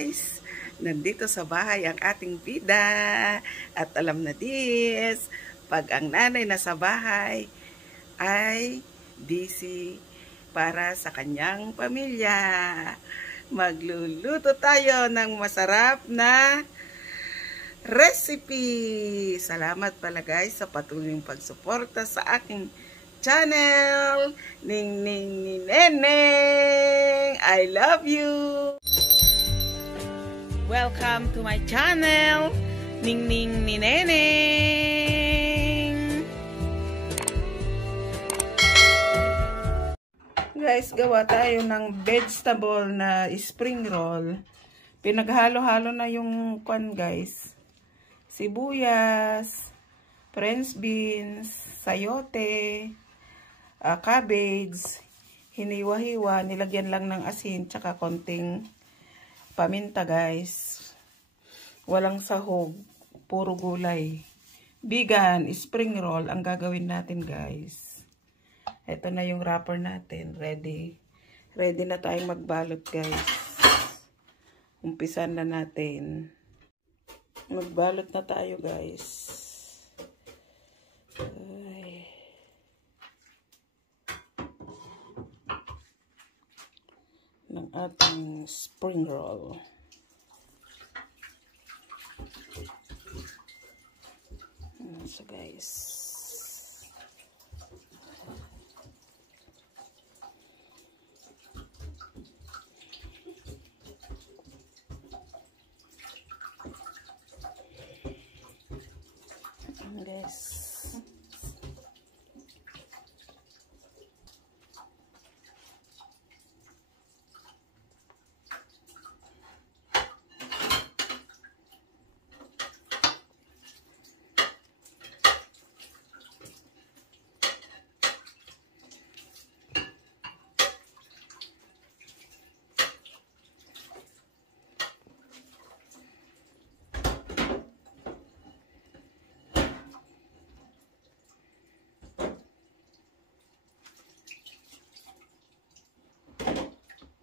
Guys, nandito sa bahay ang ating bida at alam na dis, pag ang nanay nasa bahay ay busy para sa kanyang pamilya. Magluluto tayo ng masarap na recipe. Salamat pala guys sa patuloy pagsuporta sa aking channel. Ning ning ni Neneng, I love you. Welcome to my channel, Ning Ning ni Neneng. Guys, gawa tayo ng vegetable na spring roll. Pinaghalo-halo na yung kwan guys. Sibuyas, French beans, sayote, cabbage, hiniwa-hiwa, nilagyan lang ng asin, tsaka konting paminta guys. Walang sahog, puro gulay. Vegan spring roll ang gagawin natin guys. Ito na yung wrapper natin, ready. Ready na tayong magbalot guys. Umpisan na natin. Magbalot na tayo guys. Ay. Ng ating spring roll. So guys.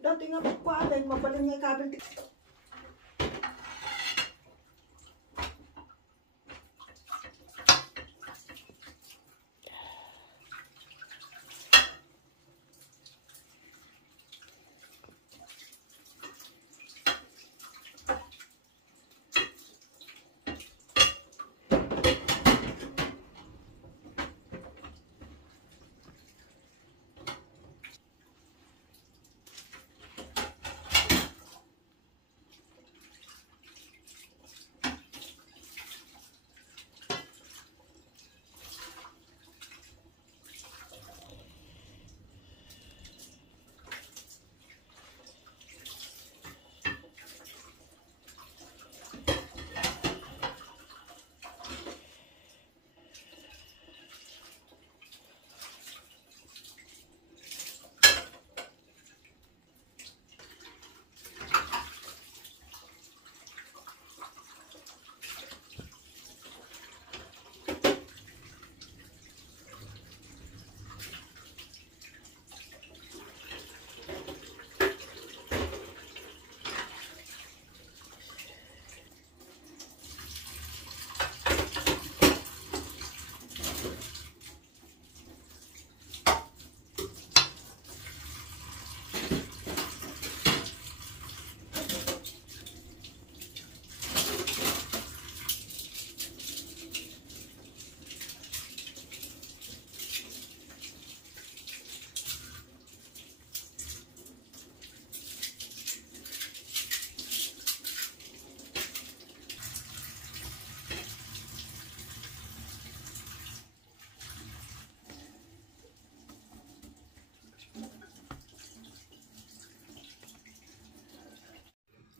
Dati nga magkuha, mabalin niya yung kabel.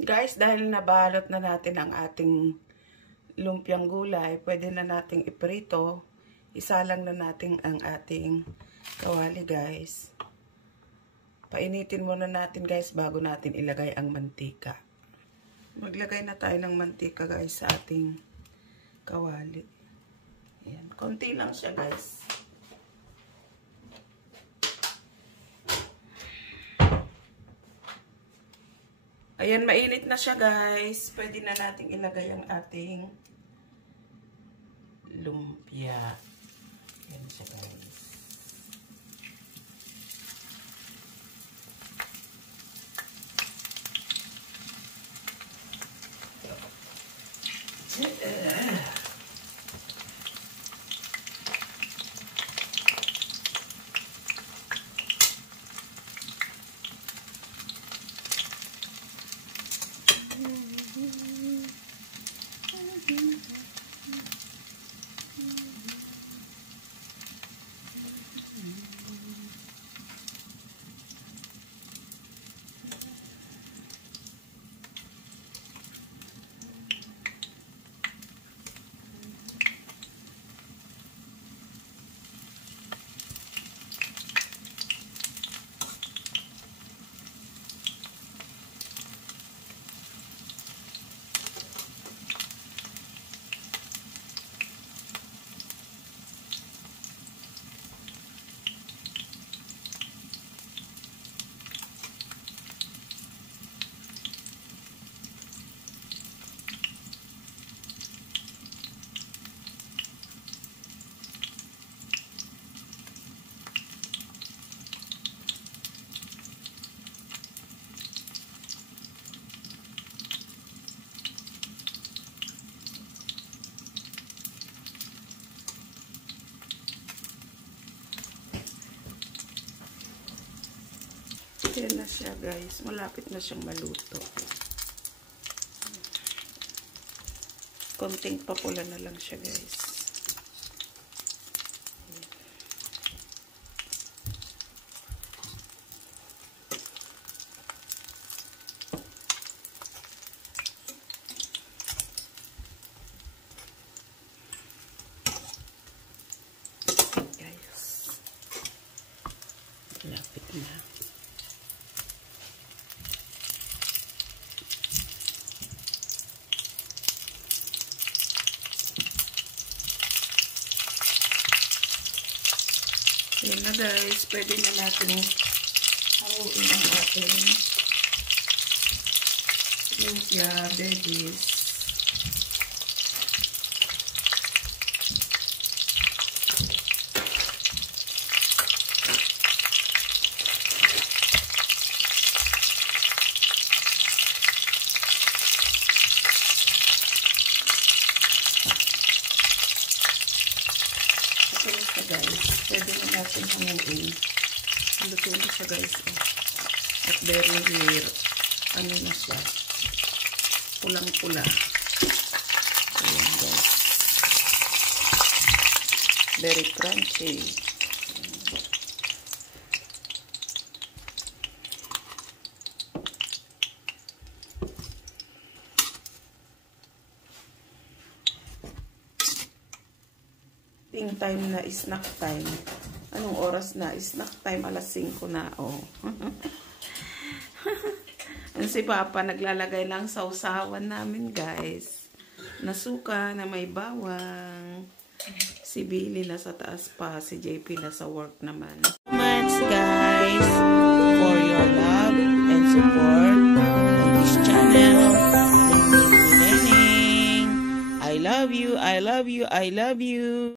Guys, dahil nabalot na natin ang ating lumpiang gulay, pwede na nating iprito. Isalang na natin ang ating kawali guys. Painitin muna natin guys bago natin ilagay ang mantika. Maglagay na tayo ng mantika guys sa ating kawali. Ayan, konti lang siya guys. Ayan, mainit na siya guys. Pwede na nating ilagay ang ating lumpia. Ayan siya guys. Ayan na siya guys. Malapit na siyang maluto. Konting papula na lang siya guys. Guys. Malapit na. Ayan na guys, pwede na natin haluin ang ating lumpia veggies. Guys, pwede na natin hanguin. Luto na siya guys. At very rare. Ano na siya? Pulang-pula. Ayan guys. Very crunchy. Time na, snack time. Anong oras na? Snack time, alas 5 na. Oh. Si Papa naglalagay ng sausawan namin guys. Nasuka na may bawang. Si Billy nasa taas pa. Si JP nasa work naman. Much guys for your love and support on this channel. I love you, I love you, I love you.